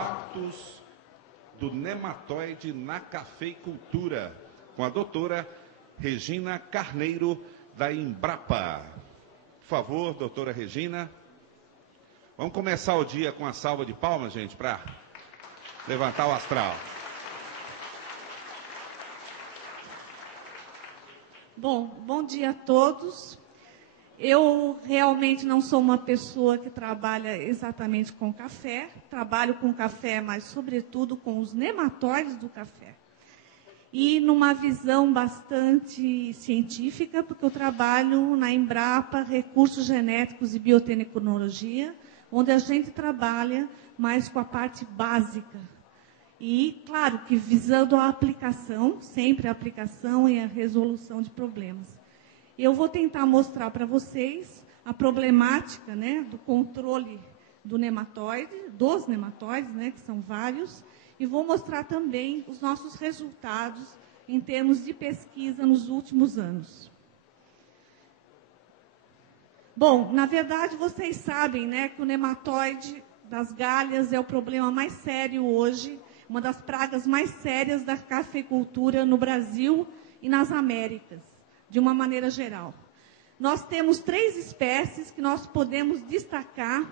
impactos do nematóide na cafeicultura, com a doutora Regina Carneiro, da Embrapa. Por favor, doutora Regina. Vamos começar o dia com uma salva de palmas, gente, para levantar o astral. Bom dia a todos. Eu realmente não sou uma pessoa que trabalha exatamente com café. Trabalho com café, mas sobretudo com os nematóides do café. E numa visão bastante científica, porque eu trabalho na Embrapa, Recursos Genéticos e Biotecnologia, onde a gente trabalha mais com a parte básica. E, claro, que visando a aplicação, sempre a aplicação e a resolução de problemas. Eu vou tentar mostrar para vocês a problemática, né, do controle do nematóide, dos nematóides, né, que são vários, e vou mostrar também os nossos resultados em termos de pesquisa nos últimos anos. Bom, na verdade, vocês sabem, né, que o nematóide das galhas é o problema mais sério hoje, uma das pragas mais sérias da cafeicultura no Brasil e nas Américas, de uma maneira geral. Nós temos 3 espécies que nós podemos destacar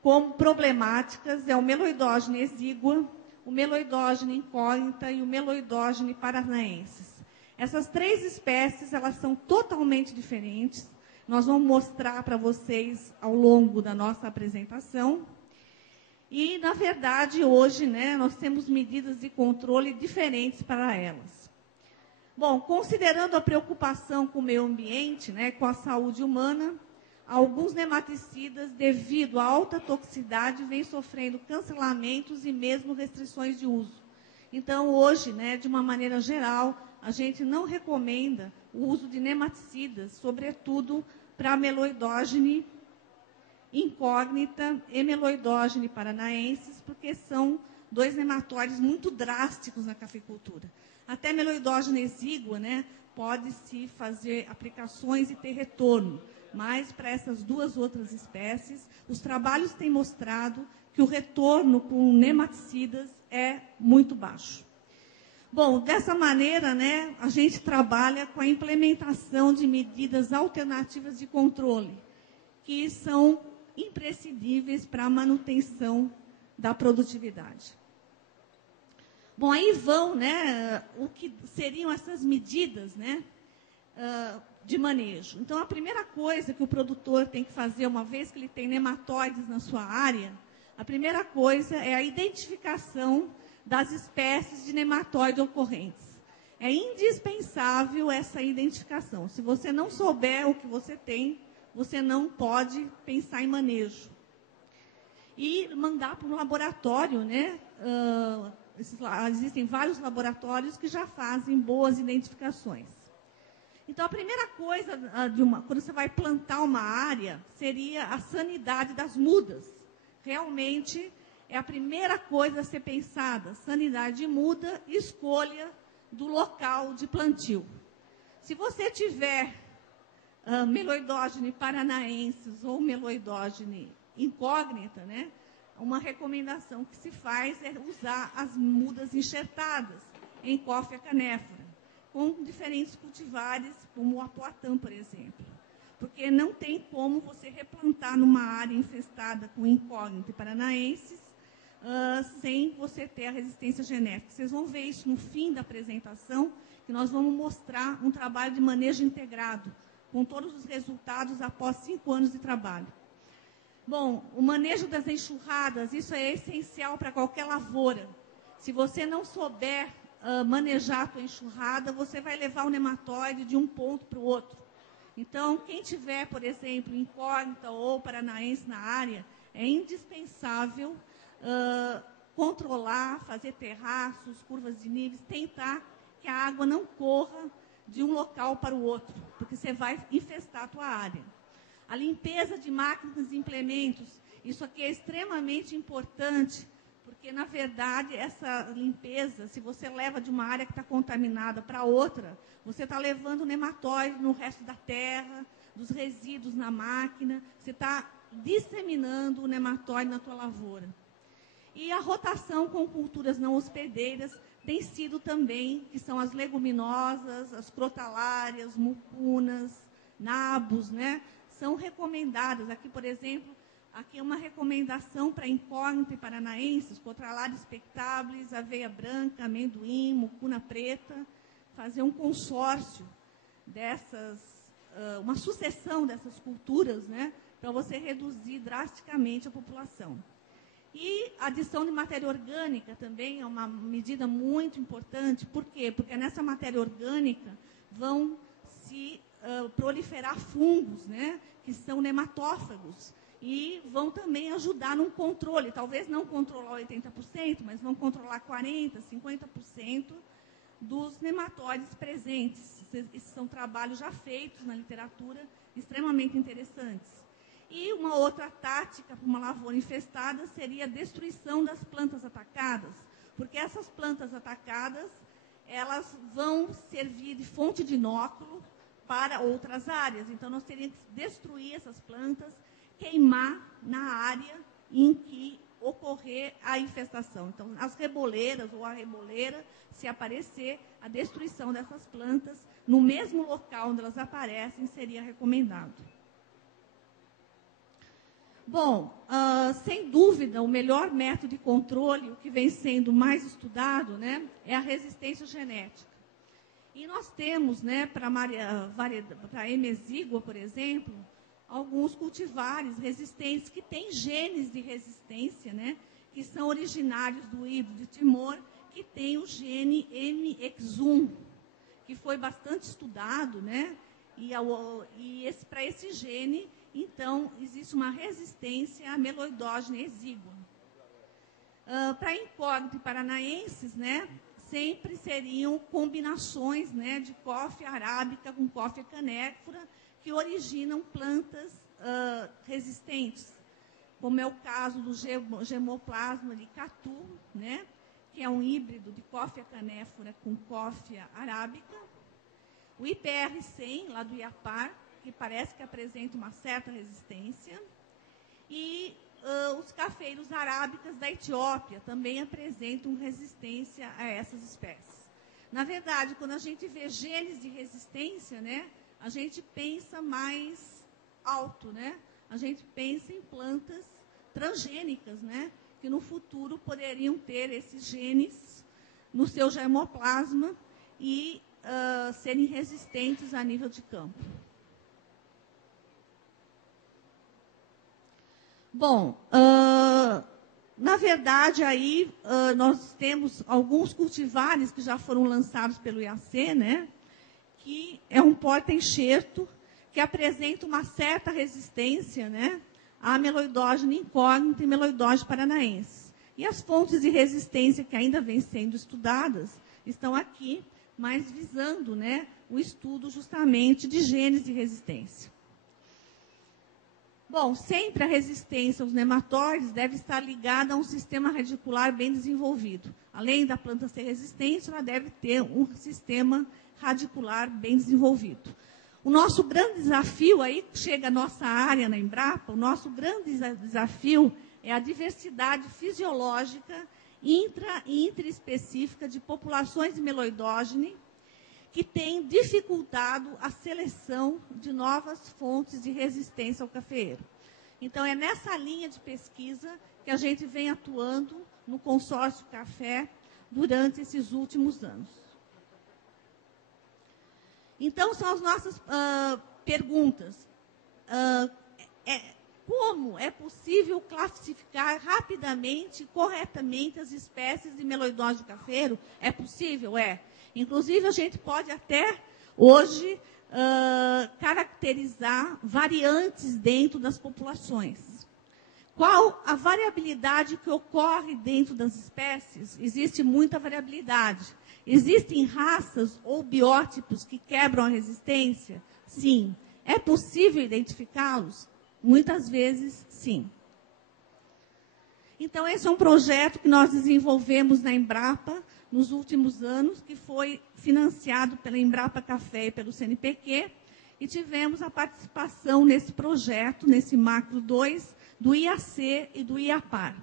como problemáticas, é o Meloidogene exígua, o Meloidogene incógnita e o Meloidogene paranaensis. Essas 3 espécies, elas são totalmente diferentes. Nós vamos mostrar para vocês ao longo da nossa apresentação. E, na verdade, hoje, né, nós temos medidas de controle diferentes para elas. Bom, considerando a preocupação com o meio ambiente, né, com a saúde humana, alguns nematicidas, devido à alta toxicidade, vêm sofrendo cancelamentos e mesmo restrições de uso. Então, hoje, né, de uma maneira geral, a gente não recomenda o uso de nematicidas, sobretudo para Meloidogene incógnita e Meloidogene paranaensis, porque são 2 nematóides muito drásticos na cafeicultura. Até Meloidogene exígua, né, pode-se fazer aplicações e ter retorno, mas para essas 2 outras espécies, os trabalhos têm mostrado que o retorno com nematicidas é muito baixo. Bom, dessa maneira, né, a gente trabalha com a implementação de medidas alternativas de controle, que são imprescindíveis para a manutenção da produtividade. Bom, aí vão, né, o que seriam essas medidas, né, de manejo. Então, a primeira coisa que o produtor tem que fazer, uma vez que ele tem nematóides na sua área, a primeira coisa é a identificação das espécies de nematóide ocorrentes. É indispensável essa identificação. Se você não souber o que você tem, você não pode pensar em manejo. E mandar para um laboratório, né? Existem vários laboratórios que já fazem boas identificações. Então, a primeira coisa, quando você vai plantar uma área, seria a sanidade das mudas. Realmente, é a primeira coisa a ser pensada. Sanidade de muda e escolha do local de plantio. Se você tiver Meloidogene paranaensis ou Meloidogene incógnita, né, uma recomendação que se faz é usar as mudas enxertadas em Coffea canephora, com diferentes cultivares, como o apoatã, por exemplo. Porque não tem como você replantar numa área infestada com incógnita e paranaensis sem você ter a resistência genética. Vocês vão ver isso no fim da apresentação, que nós vamos mostrar um trabalho de manejo integrado, com todos os resultados após 5 anos de trabalho. Bom, o manejo das enxurradas, isso é essencial para qualquer lavoura. Se você não souber manejar a sua enxurrada, você vai levar o nematóide de um ponto para o outro. Então, quem tiver, por exemplo, incógnita ou paranaense na área, é indispensável controlar, fazer terraços, curvas de níveis, tentar que a água não corra de um local para o outro, porque você vai infestar a tua área. A limpeza de máquinas e implementos, isso aqui é extremamente importante, porque, na verdade, essa limpeza, se você leva de uma área que está contaminada para outra, você está levando nematóide no resto da terra, dos resíduos na máquina, você está disseminando o nematóide na tua lavoura. E a rotação com culturas não hospedeiras tem sido também, que são as leguminosas, as crotalárias, mucunas, nabos, né? São recomendadas. Aqui, por exemplo, aqui é uma recomendação para incógnita e paranaenses, crotalária expectabilis, aveia branca, amendoim, mucuna preta, fazer um consórcio dessas, uma sucessão dessas culturas, né? Para você reduzir drasticamente a população. E a adição de matéria orgânica também é uma medida muito importante. Por quê? Porque nessa matéria orgânica vão se proliferar fungos, né, que são nematófagos, e vão também ajudar num controle, talvez não controlar 80%, mas vão controlar 40%, 50% dos nematóides presentes. Esses são trabalhos já feitos na literatura, extremamente interessantes. E uma outra tática para uma lavoura infestada seria a destruição das plantas atacadas, porque essas plantas atacadas, elas vão servir de fonte de inóculo para outras áreas. Então, nós teríamos que destruir essas plantas, queimar na área em que ocorrer a infestação. Então, as reboleiras ou a reboleira, se aparecer, a destruição dessas plantas no mesmo local onde elas aparecem seria recomendado. Bom, sem dúvida, o melhor método de controle, o que vem sendo mais estudado, né, é a resistência genética. E nós temos, né, para a M. exígua, por exemplo, alguns cultivares resistentes que têm genes de resistência, né, que são originários do híbrido de Timor, que tem o gene MX1, que foi bastante estudado, né, para esse gene, então, existe uma resistência à meloidógena exígua. Para incógnita e paranaenses, né, sempre seriam combinações, né, de cófea arábica com cófea canéfora, que originam plantas resistentes, como é o caso do gemoplasma de Catu, né, que é um híbrido de cófea canéfora com cófea arábica, o IPR100, lá do Iapar, que parece que apresenta uma certa resistência, e os cafeiros arábicas da Etiópia também apresentam resistência a essas espécies. Na verdade, quando a gente vê genes de resistência, né, a gente pensa mais alto, né? A gente pensa em plantas transgênicas, né, que no futuro poderiam ter esses genes no seu germoplasma e serem resistentes a nível de campo. Bom, na verdade, aí nós temos alguns cultivares que já foram lançados pelo IAC, né, que é um porta-enxerto que apresenta uma certa resistência, né, à meloidógena incógnita e meloidógena paranaense. E as fontes de resistência que ainda vêm sendo estudadas estão aqui, mas visando, né, o estudo justamente de genes de resistência. Bom, sempre a resistência aos nematóides deve estar ligada a um sistema radicular bem desenvolvido. Além da planta ser resistente, ela deve ter um sistema radicular bem desenvolvido. O nosso grande desafio, aí chega a nossa área na Embrapa, o nosso grande desafio é a diversidade fisiológica intra e interespecífica de populações de meloidógene, que tem dificultado a seleção de novas fontes de resistência ao cafeeiro. Então, é nessa linha de pesquisa que a gente vem atuando no consórcio café durante esses últimos anos. Então, são as nossas perguntas. Como é possível classificar rapidamente e corretamente as espécies de meloidógeno cafeiro? É possível? É. Inclusive, a gente pode até, hoje, caracterizar variantes dentro das populações. Qual a variabilidade que ocorre dentro das espécies? Existe muita variabilidade. Existem raças ou biótipos que quebram a resistência? Sim. É possível identificá-los? Muitas vezes, sim. Então, esse é um projeto que nós desenvolvemos na Embrapa nos últimos anos, que foi financiado pela Embrapa Café e pelo CNPq, e tivemos a participação nesse projeto, nesse Macro 2, do IAC e do IAPAR.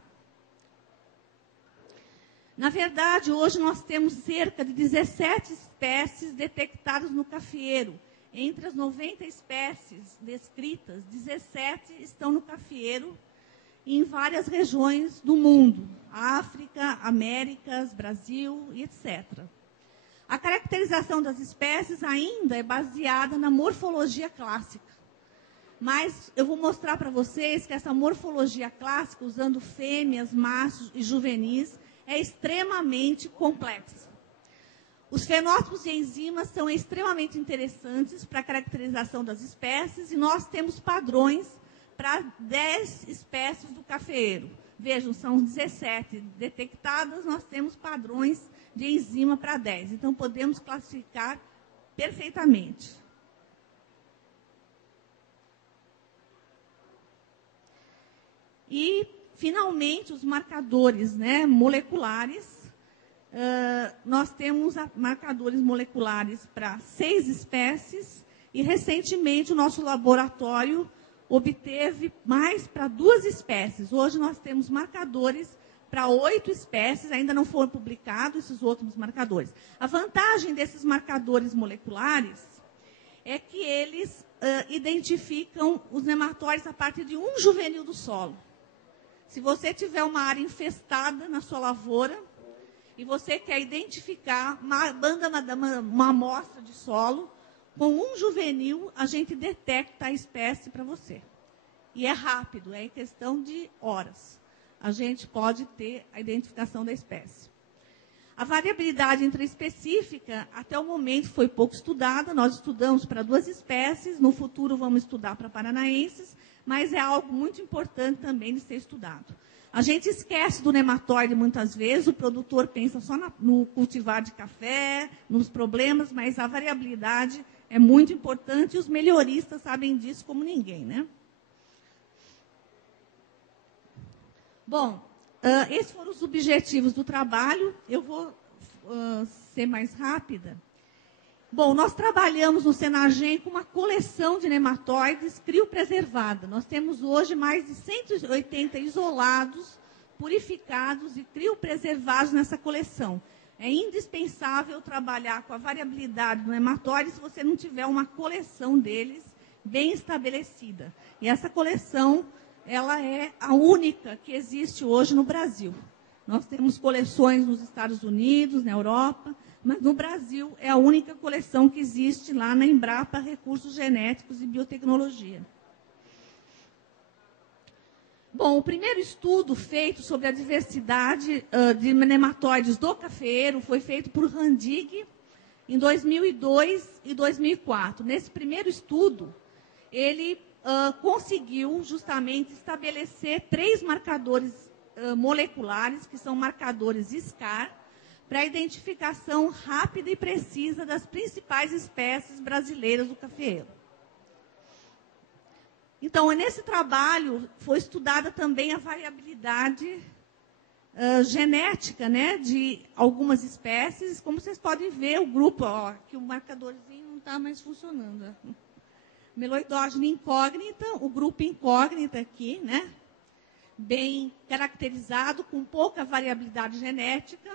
Na verdade, hoje nós temos cerca de 17 espécies detectadas no cafeeiro. Entre as 90 espécies descritas, 17 estão no cafeeiro em várias regiões do mundo, África, Américas, Brasil e etc. A caracterização das espécies ainda é baseada na morfologia clássica. Mas eu vou mostrar para vocês que essa morfologia clássica, usando fêmeas, machos e juvenis, é extremamente complexa. Os fenótipos e enzimas são extremamente interessantes para a caracterização das espécies e nós temos padrões para 10 espécies do cafeeiro. Vejam, são 17 detectadas, nós temos padrões de enzima para 10. Então, podemos classificar perfeitamente. E, finalmente, os marcadores, né, moleculares. Nós temos marcadores moleculares para 6 espécies e, recentemente, o nosso laboratório obteve mais para 2 espécies. Hoje, nós temos marcadores para 8 espécies, ainda não foram publicados esses outros marcadores. A vantagem desses marcadores moleculares é que eles identificam os nematóides a partir de um juvenil do solo. Se você tiver uma área infestada na sua lavoura e você quer identificar uma amostra de solo, com um juvenil a gente detecta a espécie para você. E é rápido, é em questão de horas. A gente pode ter a identificação da espécie. A variabilidade intraespecífica, até o momento, foi pouco estudada. Nós estudamos para 2 espécies, no futuro vamos estudar para paranaenses, mas é algo muito importante também de ser estudado. A gente esquece do nematóide muitas vezes, o produtor pensa só no cultivar de café, nos problemas, mas a variabilidade é muito importante e os melhoristas sabem disso como ninguém, né? Bom, esses foram os objetivos do trabalho. Eu vou ser mais rápida. Bom, nós trabalhamos no Senagem com uma coleção de nematóides criopreservada. Nós temos hoje mais de 180 isolados, purificados e criopreservados nessa coleção. É indispensável trabalhar com a variabilidade do nematóide se você não tiver uma coleção deles bem estabelecida. E essa coleção, ela é a única que existe hoje no Brasil. Nós temos coleções nos Estados Unidos, na Europa, mas no Brasil é a única coleção que existe lá na Embrapa Recursos Genéticos e Biotecnologia. Bom, o primeiro estudo feito sobre a diversidade de nematóides do cafeeiro foi feito por Randig em 2002 e 2004. Nesse primeiro estudo, ele conseguiu justamente estabelecer 3 marcadores moleculares, que são marcadores SCAR, para a identificação rápida e precisa das principais espécies brasileiras do cafeeiro. Então, nesse trabalho, foi estudada também a variabilidade genética, né, de algumas espécies. Como vocês podem ver, o grupo, ó, que o marcadorzinho não está mais funcionando. Meloidógena incógnita, o grupo incógnita aqui, né, bem caracterizado, com pouca variabilidade genética.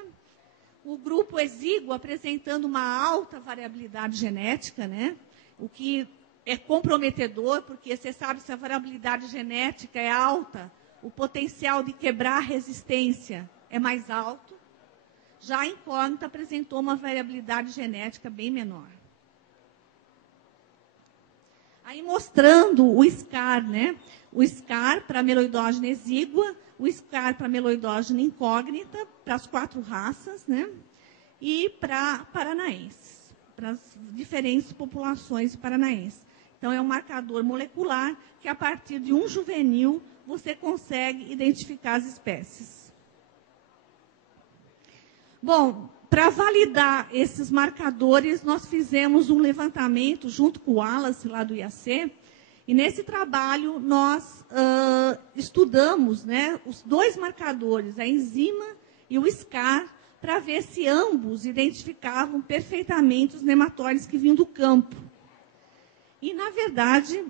O grupo exíguo apresentando uma alta variabilidade genética, né? O que é comprometedor, porque você sabe, se a variabilidade genética é alta, o potencial de quebrar a resistência é mais alto. Já a incógnita apresentou uma variabilidade genética bem menor. Aí mostrando o SCAR, né? O SCAR para meloidógena exígua, o SCAR para meloidógena incógnita, para as 4 raças, né? E para paranaenses, para as diferentes populações paranaenses. Então, é um marcador molecular que, a partir de um juvenil, você consegue identificar as espécies. Bom, para validar esses marcadores, nós fizemos um levantamento junto com o Wallace, lá do IAC, e nesse trabalho nós estudamos, né, os 2 marcadores, a enzima e o SCAR, para ver se ambos identificavam perfeitamente os nematóides que vinham do campo. E, na verdade,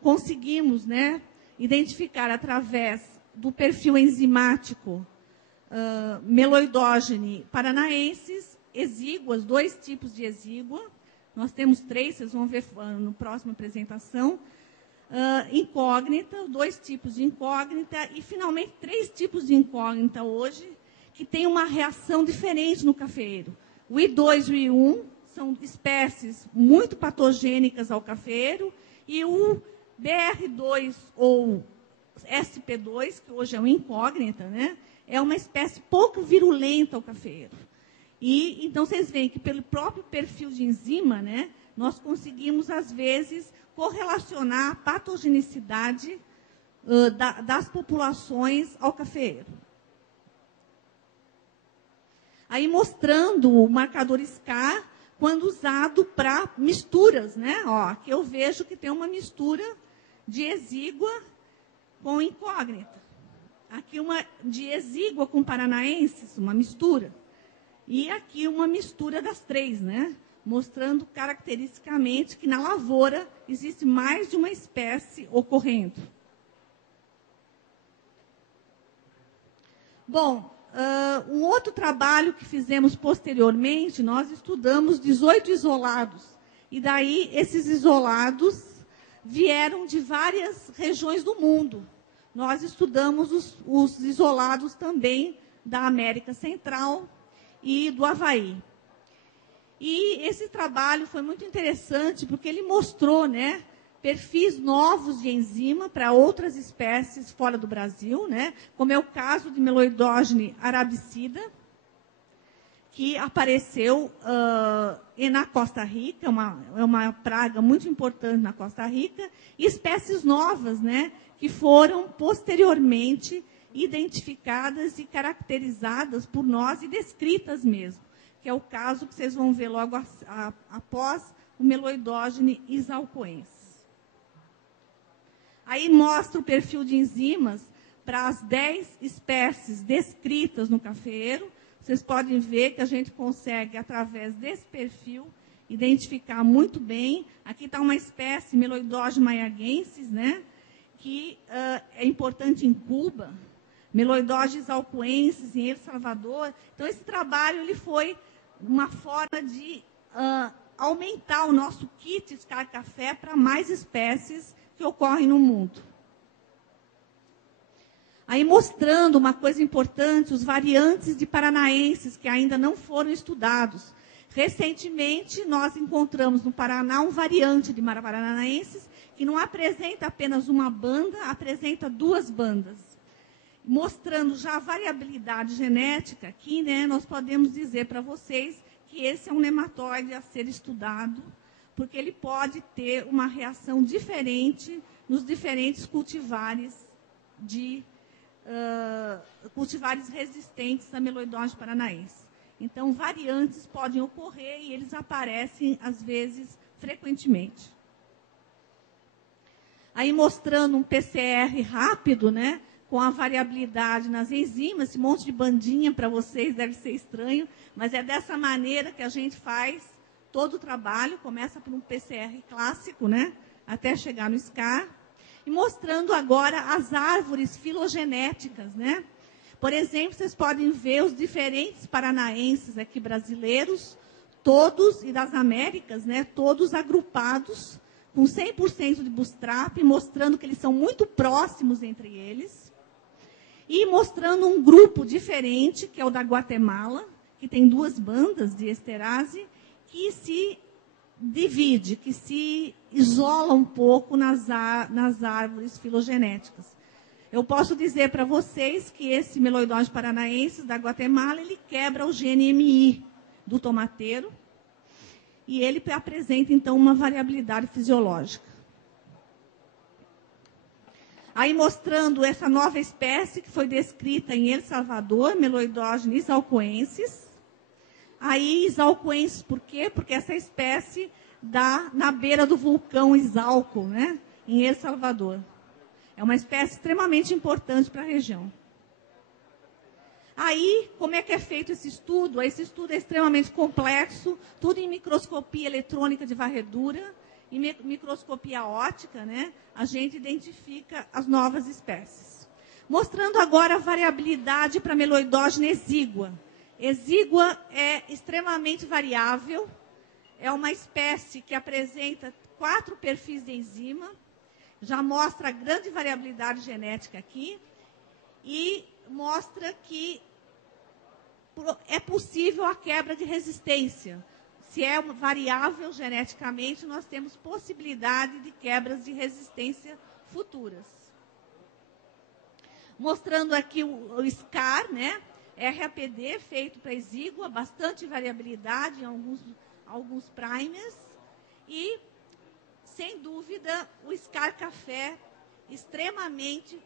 conseguimos, né, identificar através do perfil enzimático Meloidogene paranaensis, exíguas, 2 tipos de exígua. Nós temos 3, vocês vão ver na próxima apresentação. Incógnita, 2 tipos de incógnita. E, finalmente, 3 tipos de incógnita hoje, que têm uma reação diferente no cafeeiro. O I2 e o I1 são espécies muito patogênicas ao cafeeiro, e o BR2 ou SP2, que hoje é uma incógnita, né, é uma espécie pouco virulenta ao cafeeiro. E, então, vocês veem que, pelo próprio perfil de enzima, né, nós conseguimos, às vezes, correlacionar a patogenicidade das populações ao cafeeiro. Aí, mostrando o marcador SCAR, quando usado para misturas, né? Ó, aqui eu vejo que tem uma mistura de exígua com incógnita. Aqui uma de exígua com paranaensis, uma mistura. E aqui uma mistura das 3, né? Mostrando caracteristicamente que na lavoura existe mais de uma espécie ocorrendo. Bom, um outro trabalho que fizemos posteriormente, nós estudamos 18 isolados. E daí, esses isolados vieram de várias regiões do mundo. Nós estudamos os isolados também da América Central e do Havaí. E esse trabalho foi muito interessante, porque ele mostrou, né, perfis novos de enzima para outras espécies fora do Brasil, né, como é o caso de Meloidogene arabicida, que apareceu na Costa Rica, é uma praga muito importante na Costa Rica, e espécies novas, né, que foram posteriormente identificadas e caracterizadas por nós e descritas mesmo, que é o caso que vocês vão ver logo após o Meloidogene isalcoensis. Aí mostra o perfil de enzimas para as 10 espécies descritas no cafeeiro. Vocês podem ver que a gente consegue, através desse perfil, identificar muito bem. Aqui está uma espécie, Meloidogene maiaguensis, né, que é importante em Cuba, Meloidogene isalcoensis em El Salvador. Então, esse trabalho ele foi uma forma de aumentar o nosso kit SCAR Café para mais espécies que ocorrem no mundo. Aí, mostrando uma coisa importante, os variantes de paranaenses, que ainda não foram estudados. Recentemente, nós encontramos no Paraná um variante de paranaenses, que não apresenta apenas uma banda, apresenta 2 bandas. Mostrando já a variabilidade genética, aqui, né, nós podemos dizer para vocês que esse é um nematóide a ser estudado, porque ele pode ter uma reação diferente nos diferentes cultivares cultivares resistentes a Meloidogene paranaense. Então, variantes podem ocorrer e eles aparecem, às vezes, frequentemente. Aí, mostrando um PCR rápido, né, com a variabilidade nas enzimas, esse monte de bandinha para vocês deve ser estranho, mas é dessa maneira que a gente faz todo o trabalho, começa por um PCR clássico, né, até chegar no SCAR, e mostrando agora as árvores filogenéticas, né? Por exemplo, vocês podem ver os diferentes paranaenses aqui brasileiros, todos, e das Américas, né, todos agrupados, com 100% de bootstrap, mostrando que eles são muito próximos entre eles, e mostrando um grupo diferente, que é o da Guatemala, que tem 2 bandas de esterase, que se divide, que se isola um pouco nas árvores filogenéticas. Eu posso dizer para vocês que esse Meloidogene paranaensis da Guatemala, ele quebra o gene MI do tomateiro e ele apresenta, então, uma variabilidade fisiológica. Aí, mostrando essa nova espécie que foi descrita em El Salvador, Meloidogene isalcoensis. Aí, isalcoensis, por quê? Porque essa espécie dá na beira do vulcão Izalco, né, em El Salvador. É uma espécie extremamente importante para a região. Aí, como é que é feito esse estudo? Esse estudo é extremamente complexo, tudo em microscopia eletrônica de varredura, em microscopia óptica, né, a gente identifica as novas espécies. Mostrando agora a variabilidade para a meloidógena exígua. Exígua é extremamente variável, é uma espécie que apresenta 4 perfis de enzima, já mostra grande variabilidade genética aqui, e mostra que é possível a quebra de resistência. Se é variável geneticamente, nós temos possibilidade de quebras de resistência futuras. Mostrando aqui o SCAR, né? RAPD feito para exígua, bastante variabilidade em alguns primers. E, sem dúvida, o SCAR café extremamente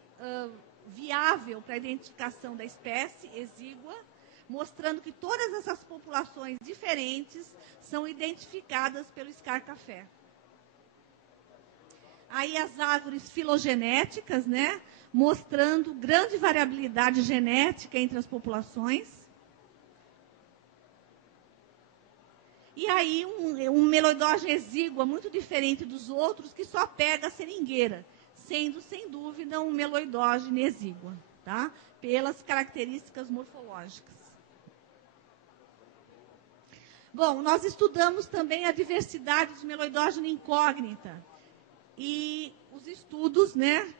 viável para a identificação da espécie exígua, mostrando que todas essas populações diferentes são identificadas pelo SCAR café. Aí as árvores filogenéticas, né, mostrando grande variabilidade genética entre as populações. E aí um meloidógeno exígua muito diferente dos outros, que só pega a seringueira, sendo, sem dúvida, um meloidógeno exígua, tá? Pelas características morfológicas. Bom, nós estudamos também a diversidade de meloidógeno incógnita. E os estudos, né,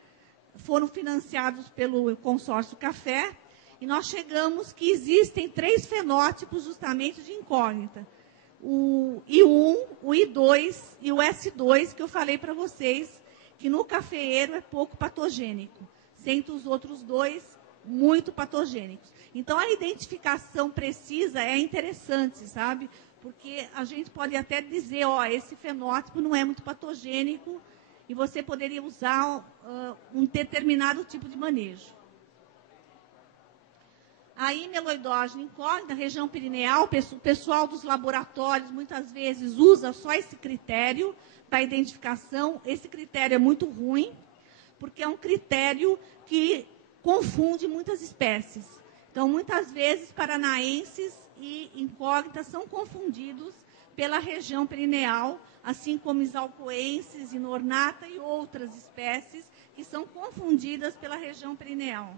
foram financiados pelo consórcio Café, e nós chegamos que existem 3 fenótipos justamente de incógnita. O I1, o I2 e o S2, que eu falei para vocês, que no cafeeiro é pouco patogênico, sendo os outros 2 muito patogênicos. Então, a identificação precisa é interessante, sabe? Porque a gente pode até dizer, ó, esse fenótipo não é muito patogênico, e você poderia usar um determinado tipo de manejo. Aí, meloidógeno incógnita, região perineal, o pessoal dos laboratórios muitas vezes usa só esse critério para identificação. Esse critério é muito ruim, porque é um critério que confunde muitas espécies. Então, muitas vezes, paranaenses e incógnitas são confundidos pela região perineal, assim como isalcoenses, inornata e outras espécies que são confundidas pela região perineal.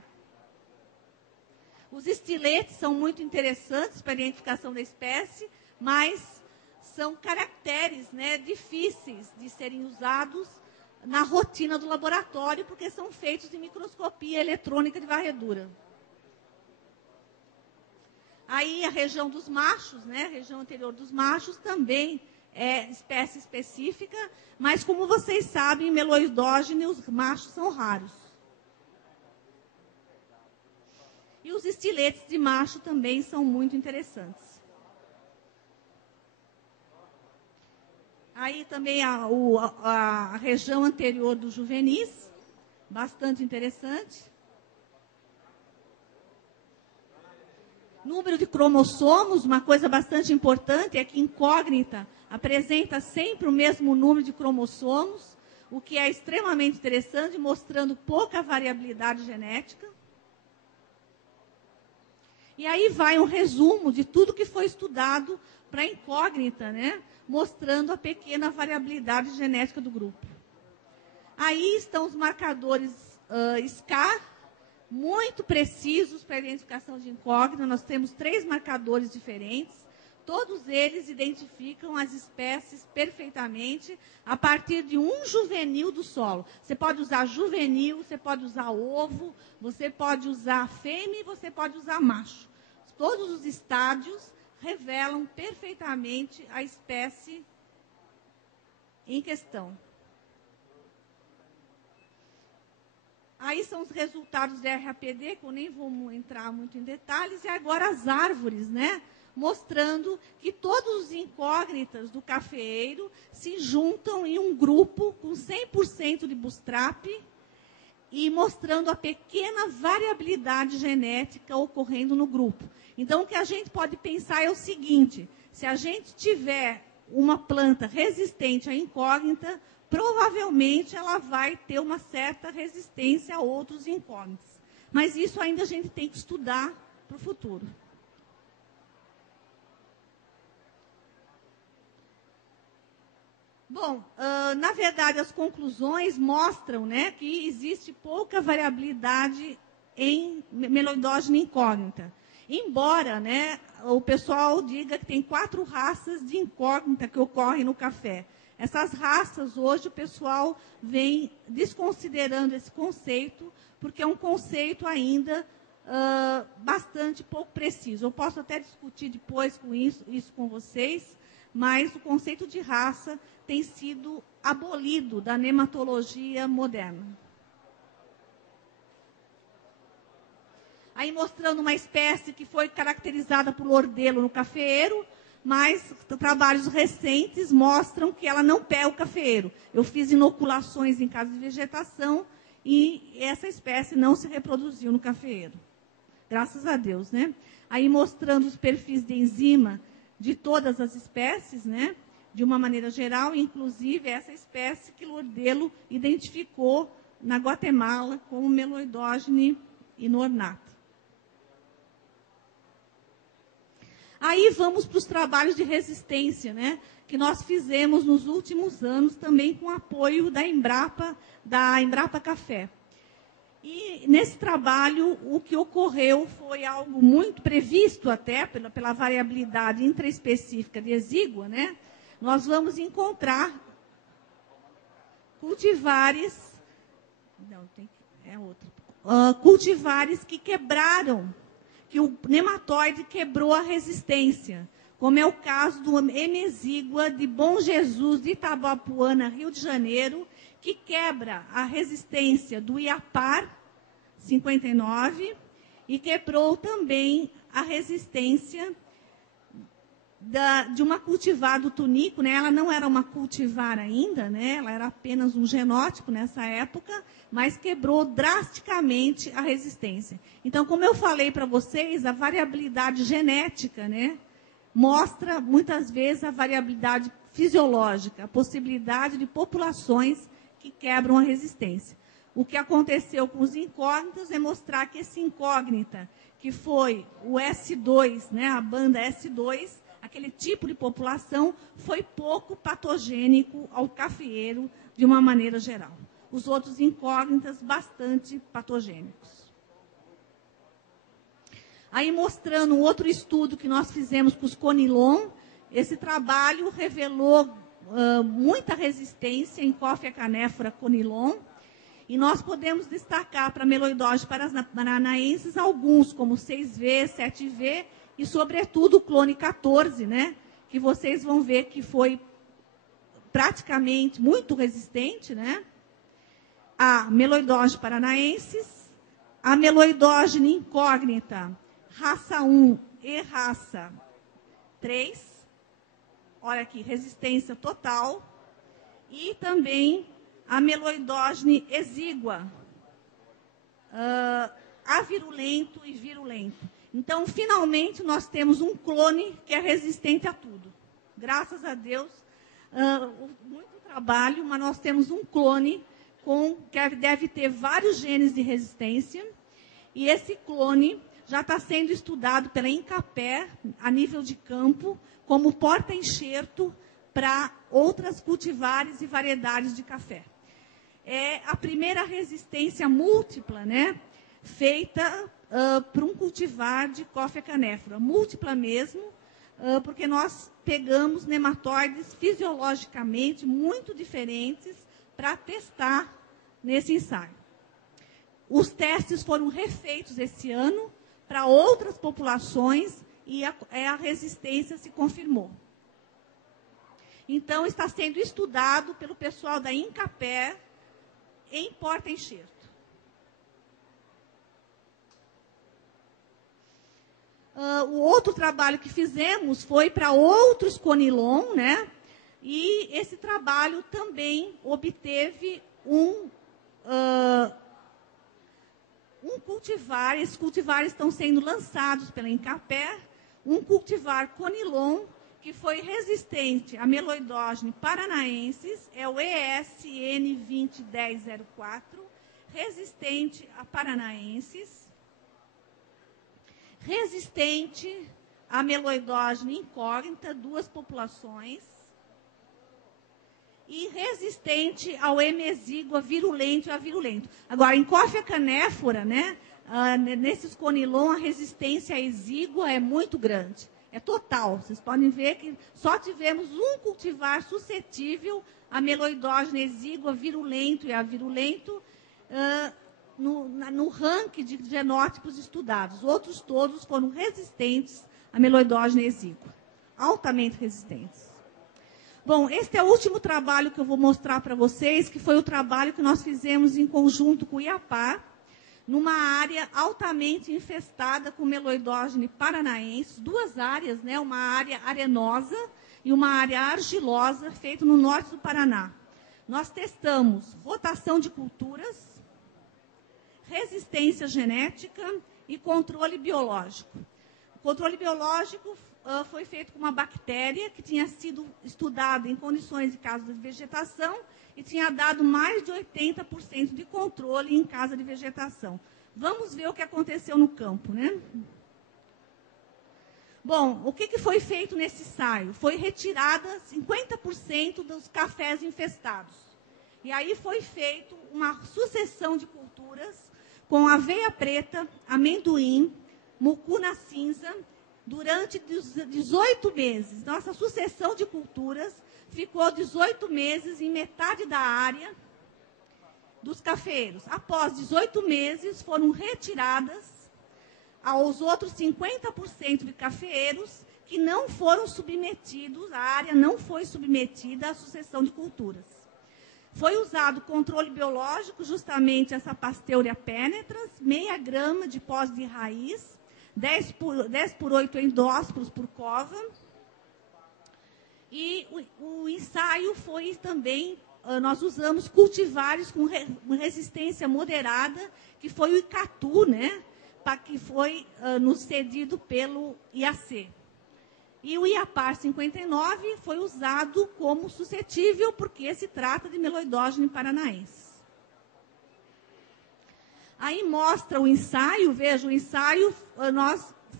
Os estiletes são muito interessantes para a identificação da espécie, mas são caracteres, né, difíceis de serem usados na rotina do laboratório, porque são feitos de microscopia eletrônica de varredura. Aí a região dos machos, né, a região anterior dos machos, também é espécie específica, mas como vocês sabem, em meloidógeno os machos são raros. E os estiletes de macho também são muito interessantes. Aí também a região anterior dos juvenis, bastante interessante. Número de cromossomos, uma coisa bastante importante é que incógnita apresenta sempre o mesmo número de cromossomos, o que é extremamente interessante, mostrando pouca variabilidade genética. E aí vai um resumo de tudo que foi estudado para a incógnita, né? Mostrando a pequena variabilidade genética do grupo. Aí estão os marcadores SCAR, muito precisos para a identificação de incógnita. Nós temos 3 marcadores diferentes. Todos eles identificam as espécies perfeitamente a partir de um juvenil do solo. Você pode usar juvenil, você pode usar ovo, você pode usar fêmea e você pode usar macho. Todos os estádios revelam perfeitamente a espécie em questão. Aí são os resultados da RAPD, que eu nem vou entrar muito em detalhes, e agora as árvores, né? Mostrando que todos os incógnitas do cafeeiro se juntam em um grupo com 100% de bootstrap e mostrando a pequena variabilidade genética ocorrendo no grupo. Então, o que a gente pode pensar é o seguinte: se a gente tiver uma planta resistente à incógnita, provavelmente ela vai ter uma certa resistência a outros incógnitos. Mas isso ainda a gente tem que estudar para o futuro. Bom, na verdade, as conclusões mostram, né, que existe pouca variabilidade em meloidógena incógnita. Embora, né, o pessoal diga que tem 4 raças de incógnita que ocorrem no café. Essas raças, hoje, o pessoal vem desconsiderando esse conceito, porque é um conceito ainda bastante pouco preciso. Eu posso até discutir depois isso com vocês, mas o conceito de raça tem sido abolido da nematologia moderna. Aí mostrando uma espécie que foi caracterizada por Lordelo no cafeeiro, mas trabalhos recentes mostram que ela não pega o cafeeiro. Eu fiz inoculações em casa de vegetação e essa espécie não se reproduziu no cafeeiro. Graças a Deus, né? Aí mostrando os perfis de enzima de todas as espécies, né? De uma maneira geral, inclusive essa espécie que Lordelo identificou na Guatemala como meloidógene inornata. Aí vamos para os trabalhos de resistência, né, que nós fizemos nos últimos anos, também com apoio da Embrapa Café. E nesse trabalho, o que ocorreu foi algo muito previsto até pela variabilidade intraespecífica de exígua, né? Nós vamos encontrar cultivares, cultivares que quebraram, que o nematóide quebrou a resistência, como é o caso do hemesígua de Bom Jesus de Itabapuana, Rio de Janeiro, que quebra a resistência do Iapar 59 e quebrou também a resistência de uma cultivar do tunico, né? Ela não era uma cultivar ainda, né? Ela era apenas um genótipo nessa época, mas quebrou drasticamente a resistência. Então, como eu falei para vocês, a variabilidade genética, né, mostra muitas vezes a variabilidade fisiológica, a possibilidade de populações que quebram a resistência. O que aconteceu com os incógnitos é mostrar que esse incógnita, que foi o S2, né, a banda S2, aquele tipo de população, foi pouco patogênico ao cafeeiro de uma maneira geral. Os outros incógnitas, bastante patogênicos. Aí mostrando um outro estudo que nós fizemos com os Conilon, esse trabalho revelou muita resistência em Coffea canephora Conilon, e nós podemos destacar para meloidógenes paranaenses alguns, como 6V, 7V, e, sobretudo, o clone 14, né, que vocês vão ver que foi praticamente muito resistente, né, a meloidógenes paranaenses, a meloidógene incógnita, raça 1 e raça 3, olha aqui, resistência total, e também a meloidógene exígua, avirulento e virulento. Então, finalmente, nós temos um clone que é resistente a tudo. Graças a Deus, muito trabalho, mas nós temos um clone que deve ter vários genes de resistência, e esse clone já está sendo estudado pela Incapé, a nível de campo, como porta-enxerto para outras cultivares e variedades de café. É a primeira resistência múltipla, né, feita para um cultivar de Coffea canephora, múltipla mesmo, porque nós pegamos nematóides fisiologicamente muito diferentes para testar nesse ensaio. Os testes foram refeitos esse ano para outras populações e a resistência se confirmou. Então, está sendo estudado pelo pessoal da Incapé em porta-enxerto. O outro trabalho que fizemos foi para outros Conilon, né? E esse trabalho também obteve um cultivar. Esses cultivares estão sendo lançados pela Incapé, um cultivar Conilon que foi resistente a meloidógene paranaensis, é o ESN 201004, resistente a paranaensis, resistente a meloidógene incógnita, 2 populações, e resistente ao hemesígua virulento e avirulento. Agora, em Coffea canephora, né, nesses conilon a resistência exígua é muito grande. É total. Vocês podem ver que só tivemos um cultivar suscetível à meloidógena exígua virulento e avirulento no ranking de genótipos estudados. Outros todos foram resistentes à meloidógena exígua, altamente resistentes. Bom, este é o último trabalho que eu vou mostrar para vocês, que foi o trabalho que nós fizemos em conjunto com o IAPAR, numa área altamente infestada com meloidógena paranaense, duas áreas, né, uma área arenosa e uma área argilosa, feita no norte do Paraná. Nós testamos rotação de culturas, resistência genética e controle biológico. O controle biológico foi feito com uma bactéria que tinha sido estudada em condições de casa de vegetação e tinha dado mais de 80% de controle em casa de vegetação. Vamos ver o que aconteceu no campo, né? Bom, o que foi feito nesse ensaio? Foi retirada 50% dos cafés infestados. E aí foi feito uma sucessão de culturas com aveia preta, amendoim, mucuna cinza, durante 18 meses. Nossa sucessão de culturas ficou 18 meses em metade da área dos cafeeiros. Após 18 meses, foram retiradas aos outros 50% de cafeeiros que não foram submetidos, a área não foi submetida à sucessão de culturas. Foi usado controle biológico, justamente essa Pasteuria penetrans, meia grama de pós de raiz, 10 por 8 endósporos por cova. E o ensaio foi também, nós usamos cultivares com resistência moderada, que foi o Icatu, né, que foi nos cedido pelo IAC. E o IAPAR 59 foi usado como suscetível, porque se trata de meloidógena paranaense. Aí mostra o ensaio, veja, o ensaio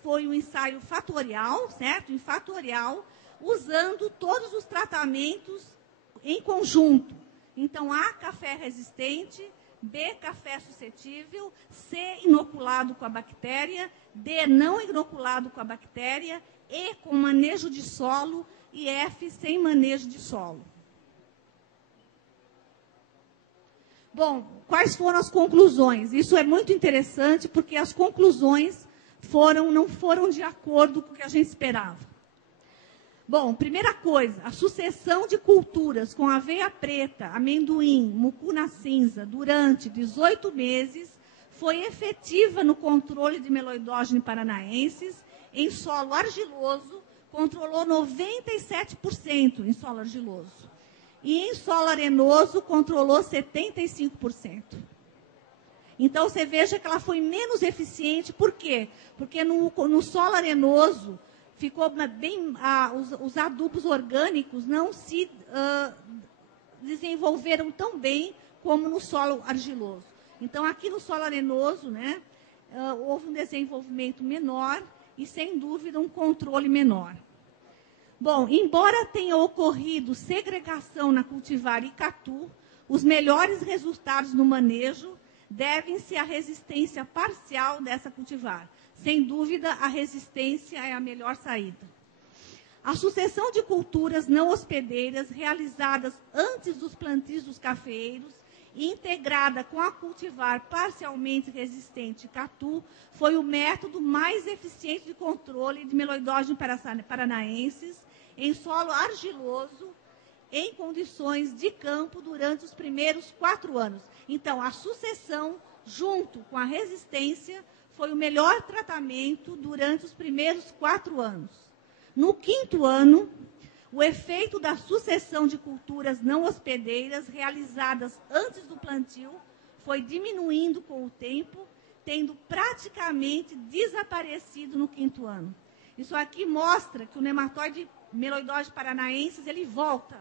foi um ensaio fatorial, certo? Em fatorial, usando todos os tratamentos em conjunto. Então, A, café resistente, B, café suscetível, C, inoculado com a bactéria, D, não inoculado com a bactéria, E, com manejo de solo e F, sem manejo de solo. Bom, quais foram as conclusões? Isso é muito interessante, porque as conclusões não foram de acordo com o que a gente esperava. Bom, primeira coisa, a sucessão de culturas com aveia preta, amendoim, mucuna cinza, durante 18 meses, foi efetiva no controle de meloidógena paranaenses em solo argiloso, controlou 97% em solo argiloso. E em solo arenoso, controlou 75%. Então, você veja que ela foi menos eficiente. Por quê? Porque no solo arenoso, ficou bem, os adubos orgânicos não se desenvolveram tão bem como no solo argiloso. Então, aqui no solo arenoso, né, houve um desenvolvimento menor e, sem dúvida, um controle menor. Bom, embora tenha ocorrido segregação na cultivar Icatu, os melhores resultados no manejo devem-se à resistência parcial dessa cultivar. Sem dúvida, a resistência é a melhor saída. A sucessão de culturas não hospedeiras realizadas antes dos plantios dos cafeeiros e integrada com a cultivar parcialmente resistente Icatu foi o método mais eficiente de controle de meloidógena paranaenses em solo argiloso, em condições de campo durante os primeiros 4 anos. Então, a sucessão, junto com a resistência, foi o melhor tratamento durante os primeiros 4 anos. No 5º ano, o efeito da sucessão de culturas não hospedeiras realizadas antes do plantio foi diminuindo com o tempo, tendo praticamente desaparecido no 5º ano. Isso aqui mostra que o nematóide meloidógena paranaensis, ele volta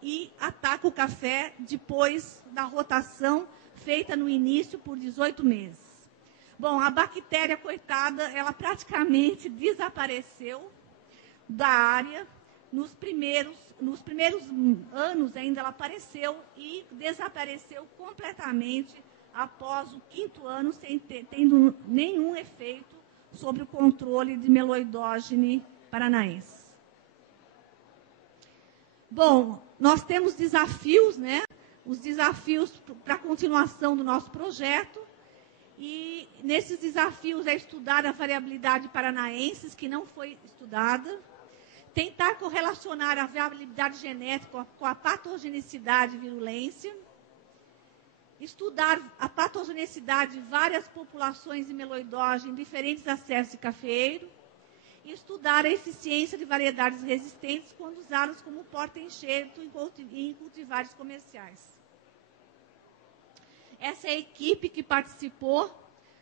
e ataca o café depois da rotação feita no início por 18 meses. Bom, a bactéria, coitada, ela praticamente desapareceu da área. Nos primeiros anos ainda ela apareceu e desapareceu completamente após o 5º ano, sem tendo nenhum efeito sobre o controle de meloidógene paranaense. Bom, nós temos desafios, né? Os desafios para a continuação do nosso projeto. E nesses desafios é estudar a variabilidade paranaense, que não foi estudada. Tentar correlacionar a variabilidade genética com a patogenicidade e virulência. Estudar a patogenicidade de várias populações de meloidógeno em diferentes acessos de cafeeiro. E estudar a eficiência de variedades resistentes quando usadas como porta-enxerto em cultivares comerciais. Essa é a equipe que participou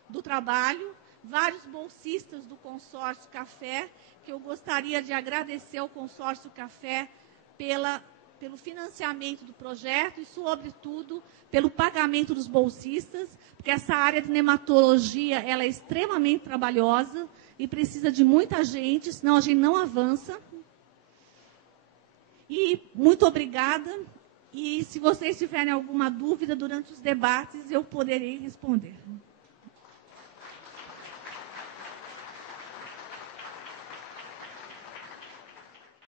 do trabalho, vários bolsistas do Consórcio Café, que eu gostaria de agradecer ao Consórcio Café pelo financiamento do projeto e, sobretudo, pelo pagamento dos bolsistas, porque essa área de nematologia ela é extremamente trabalhosa e precisa de muita gente, senão a gente não avança. E muito obrigada. E se vocês tiverem alguma dúvida durante os debates, eu poderei responder.